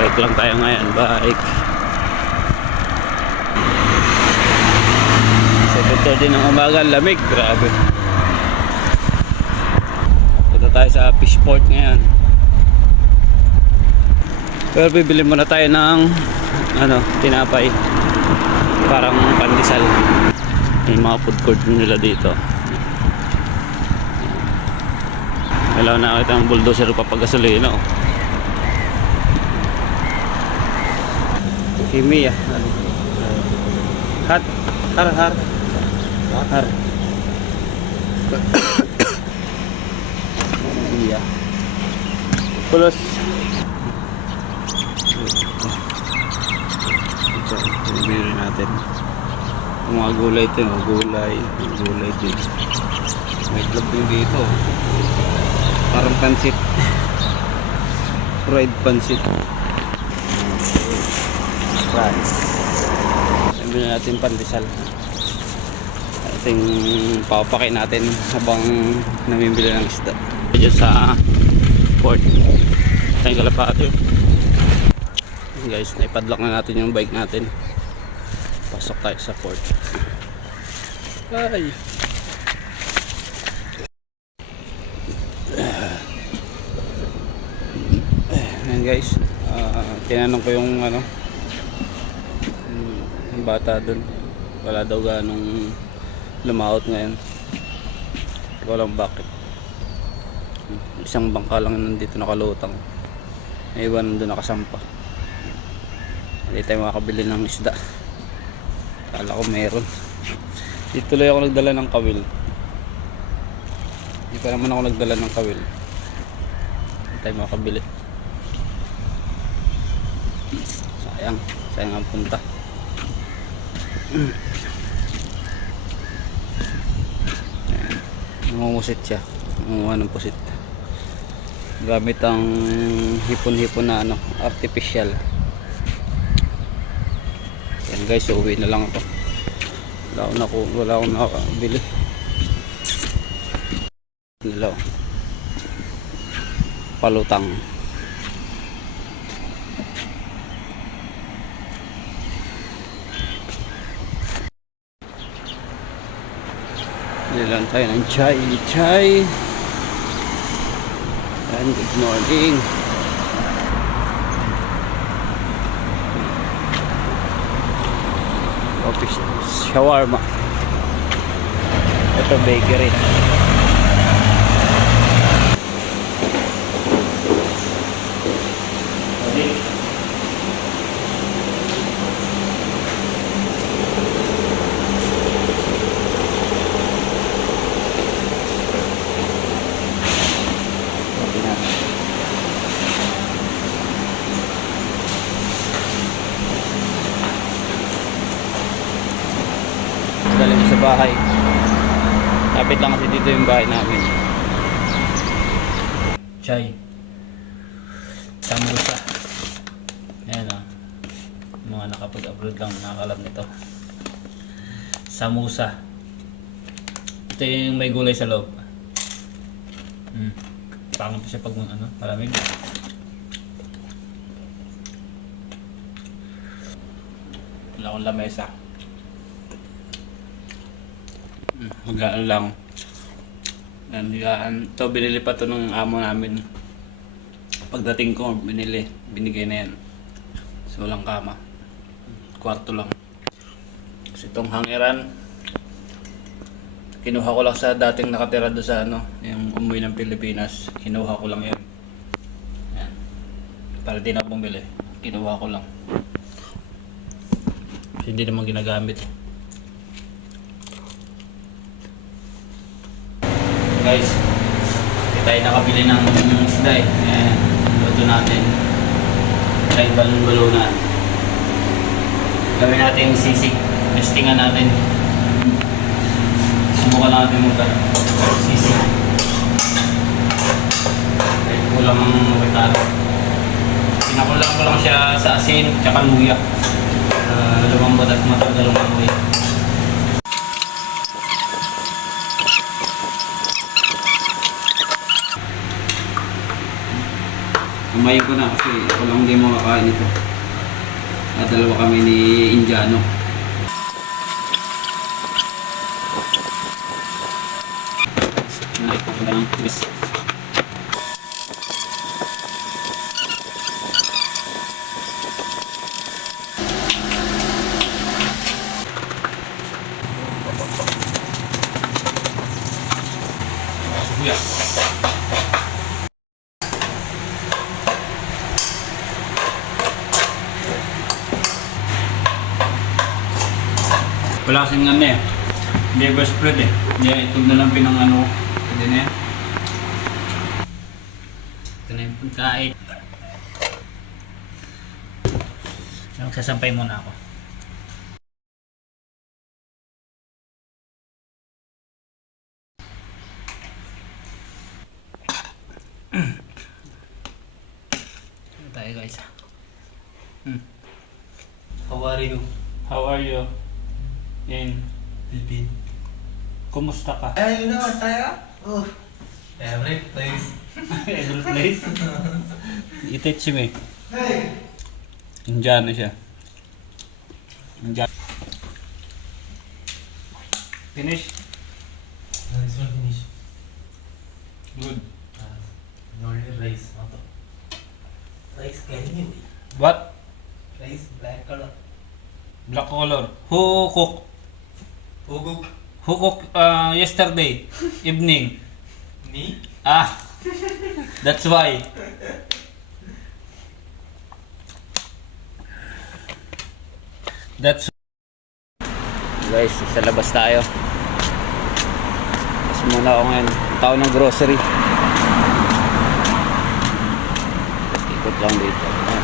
bike lang tayo ngayon bike. 7.30 ng umaga lamig grabe. Punta tayo sa fishport ngayon. Pero bibili muna tayo ng ano tinapay. Parang pandesal. Yung mga food court nila dito. Kailangan nakita ng bulldozer papagasolina oh. Kimi ya. Hat, har, har. Har. Iya. Pulos. Ito, binibili natin. Mga gulay ito, yung gulay, yung gulay din. May club din dito. Parang pansit. Fried pansit. Fries. Sabi na natin pandesal. Ating papakain natin habang namimili ng isda. Diyan sa port. Tayong kalapati. Guys, naipadlock na natin yung bike natin. Pasok tayo sa port. Ay. Ayan guys, Ah, tinanong ko yung ano, yung bata dun. Wala daw ganong lumaot ngayon. Hindi ko alam bakit. Isang bangka lang nandito nakalutang. May iba nandun nakasampa. Hindi tayo makakabili ng isda. Kala ko meron. Dito tuloy ako nagdala ng kawil. Hindi pa naman ako nagdala ng kawil. Hindi tayo makakabili. Sayang. Sayang ang punta. Nangungusit siya. Nangunguha ng pusit. Gamit ang hipon-hipon na ano, artificial. Yan guys, uwi na lang ako. Wala akong naku, wala akong nakabili. Nilaw. Palutang. Nilan tayo ng chai chai. And good morning. Office shawarma. Ito bakery. Okay na. Galing sa bahay. Kapit lang kasi dito yung bahay namin. Chai. Samosa. Ayan o. Mga nakapag-upload lang nakakalam nito. Samosa. Ito yung may gulay sa loob. Hmm. Pangit siya pag ano, malamig. Wala akong lamesa. Hmm, Magaan lang. Yan, higaan. Ito, binili pa to ng amo namin. Pagdating ko, binili. Binigay na yan. So, walang kama. Kwarto lang. Kasi itong hangiran, kinuha ko lang sa dating nakatira doon sa ano, yung umuwi ng Pilipinas. Kinuha ko lang yun. Yan. Para di na bumili. Kinuha ko lang. Kasi hindi naman ginagamit. Guys, hindi tayo nakabili ng isda eh. Ayan, luto natin. Tayo balon-balunan. Gawin natin yung sisig. Testingan natin. Subukan natin mag sisi. Kahit kulang ang rekado. Pinakulang ko lang siya sa asin tsaka luya. Uh, lumambot at matagal ang Kumain ko na kasi ako lang hindi makakain ito. At dalawa kami ni Indiano. Nakita ko na lang. Yes. Wala kasing ano eh. Liver spread eh. Hindi, ito na lang pinang ano. Pwede na yan. Ito na yung pagkain. Magsasampay muna ako. Ano tayo guys? Hmm. How are you? How are you? In Philippine. Kumusta ka? Ay, yun naman tayo. Oh. Favorite place. Every place? I-teach me. Hey! Indiano siya. Indiano. Finish? No, this one finish. Good. Uh, only rice. Not rice can you? What? Rice black color. Black color. Who cook? Who cook uh, yesterday evening? Me? Ah, that's why. That's Guys, sa labas tayo. Tapos muna ako ngayon. Tao ng grocery. Ikot lang dito. Ayan.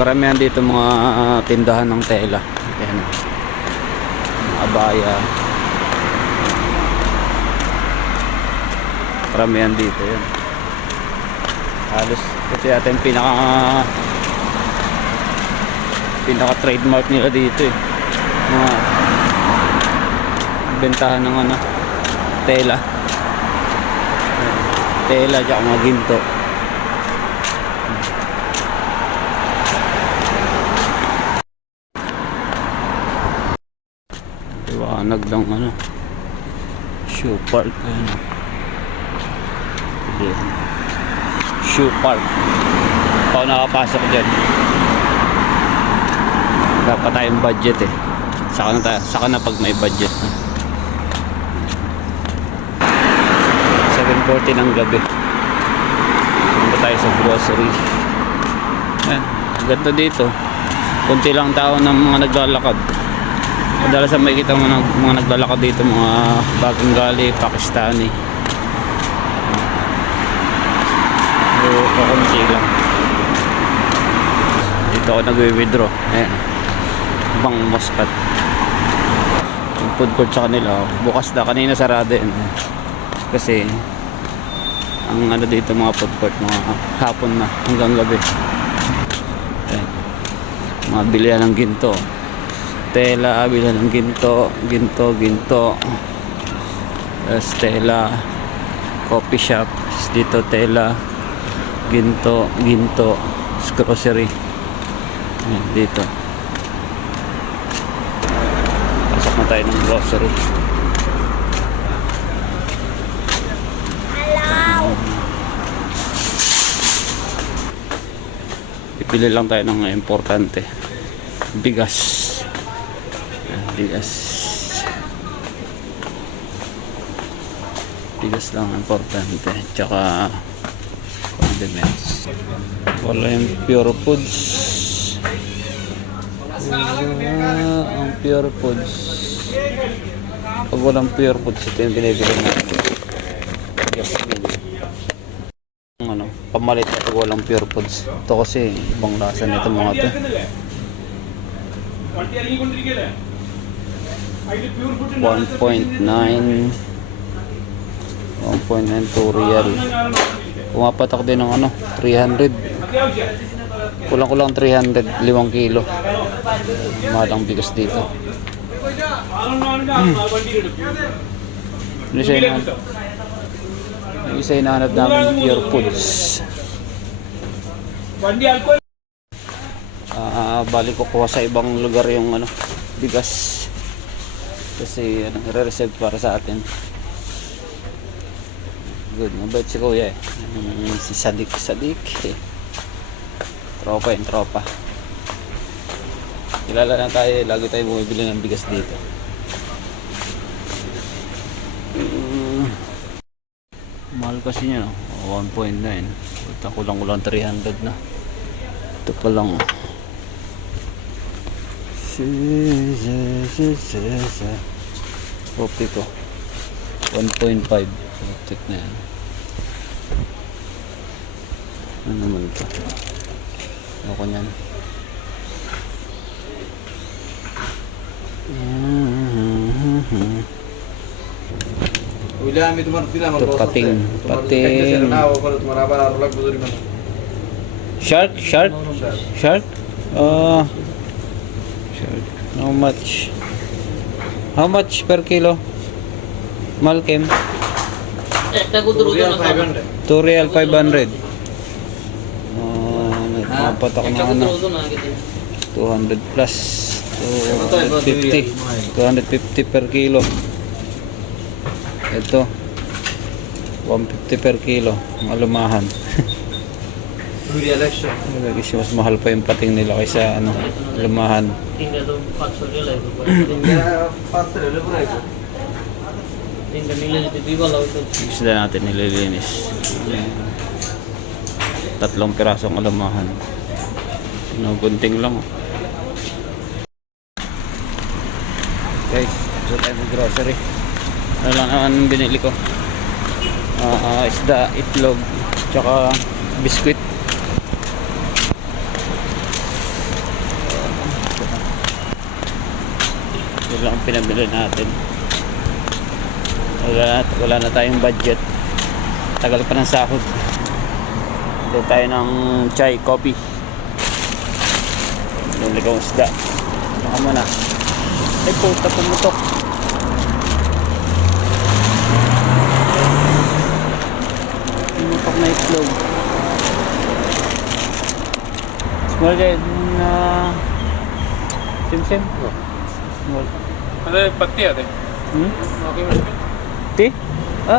Karamihan dito mga ah, tindahan ng tela. Ayan. Mga abaya. Karamihan dito yan. Halos ito yata yung pinaka pinaka trademark nila dito eh. Mga bentahan ng ano tela. Tela tsaka mga ginto. Liwanag ng ano. Shoe park ano Ayan. shoe park. Ako nakapasok dyan. Dapat tayong budget eh. Saka na, saka na pag may budget na. 7.40 ng gabi. Punta tayo sa grocery. Ayan. ganda dito. Kunti lang tao ng mga naglalakad Madalas ang makikita mo ng mga naglalakad dito mga bagong gali, Pakistani. Pero kakunti lang. Dito ako nagwi-withdraw. Ayan. Bang Muscat. Yung food court sa kanila. Bukas na kanina sarado yun. Kasi ang ano dito mga food court mga hapon na hanggang gabi. Ayan. Mga bilihan ng ginto tela, bilan ng ginto, ginto, ginto. Tela, coffee shop. Dito tela, ginto, ginto, grocery. Dito. Pasok na tayo ng grocery. Ipili lang tayo ng importante. Bigas. Ayan, Bigas. Bigas lang ang importante. Tsaka condiments. Wala yung pure foods. Wala ang pure foods. Pag walang pure foods, ito yung binibili natin. Ang ano, pamalit na pag walang pure foods. Ito kasi ibang lasa nito mga to. One point nine 1.92 real Pumapatak din ng ano, 300. Kulang-kulang 300, 5 kilo. Mahal ang bigas dito. Ano siya hinahanap? Yung isa hinahanap namin pure foods. Ah, balik ko kuha sa ibang lugar yung ano, bigas. Kasi ano, re-reserve para sa atin. Good, mabait si Kuya eh. Mm, si Sadik Sadik. Eh. Tropa yun, tropa. Kilala na tayo, eh. lagi tayo bumibili ng bigas dito. Mm. Mahal kasi niya, no? 1.9. Puta, kulang-kulang 300 na. Ito pa lang. oh. Kopi ko. 1.5. Putik na yan. Ano naman ito? Itu marti lah Itu pating, pating. Shark, shark, shark. Uh, shark. How much? How much per kilo? Malkim? Two real 500. Uh, nagpapatak na ano. 200 plus. 250. 250 per kilo. Ito. 150 per kilo. Malumahan. Lagi siya mas mahal pa yung pating nila kaysa ano, lumahan. Tinggal tu 500 rilai tu. Tinggal nilai itu di bawah itu. Yung Isda natin nililinis. Tatlong pirasong alamahan. Nagunting lang. oh. Guys, so tayo grocery. Ano lang ang binili ko? Ah, ah, isda, itlog, tsaka biskwit. Lang ang pinabili natin. Wala, wala na tayong budget. Tagal pa ng sahod. Bili tayo ng chai, coffee. Yung ligaw isda. Baka mo na. Ay puta pumutok. Pumutok na itlog small guy na sim sim small അത് പത്തി അതെ tea ആ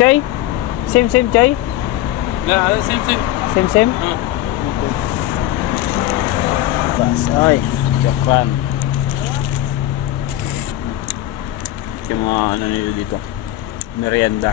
chai same same chai same same Ay, Japan. Yung mga ano nila dito, merienda.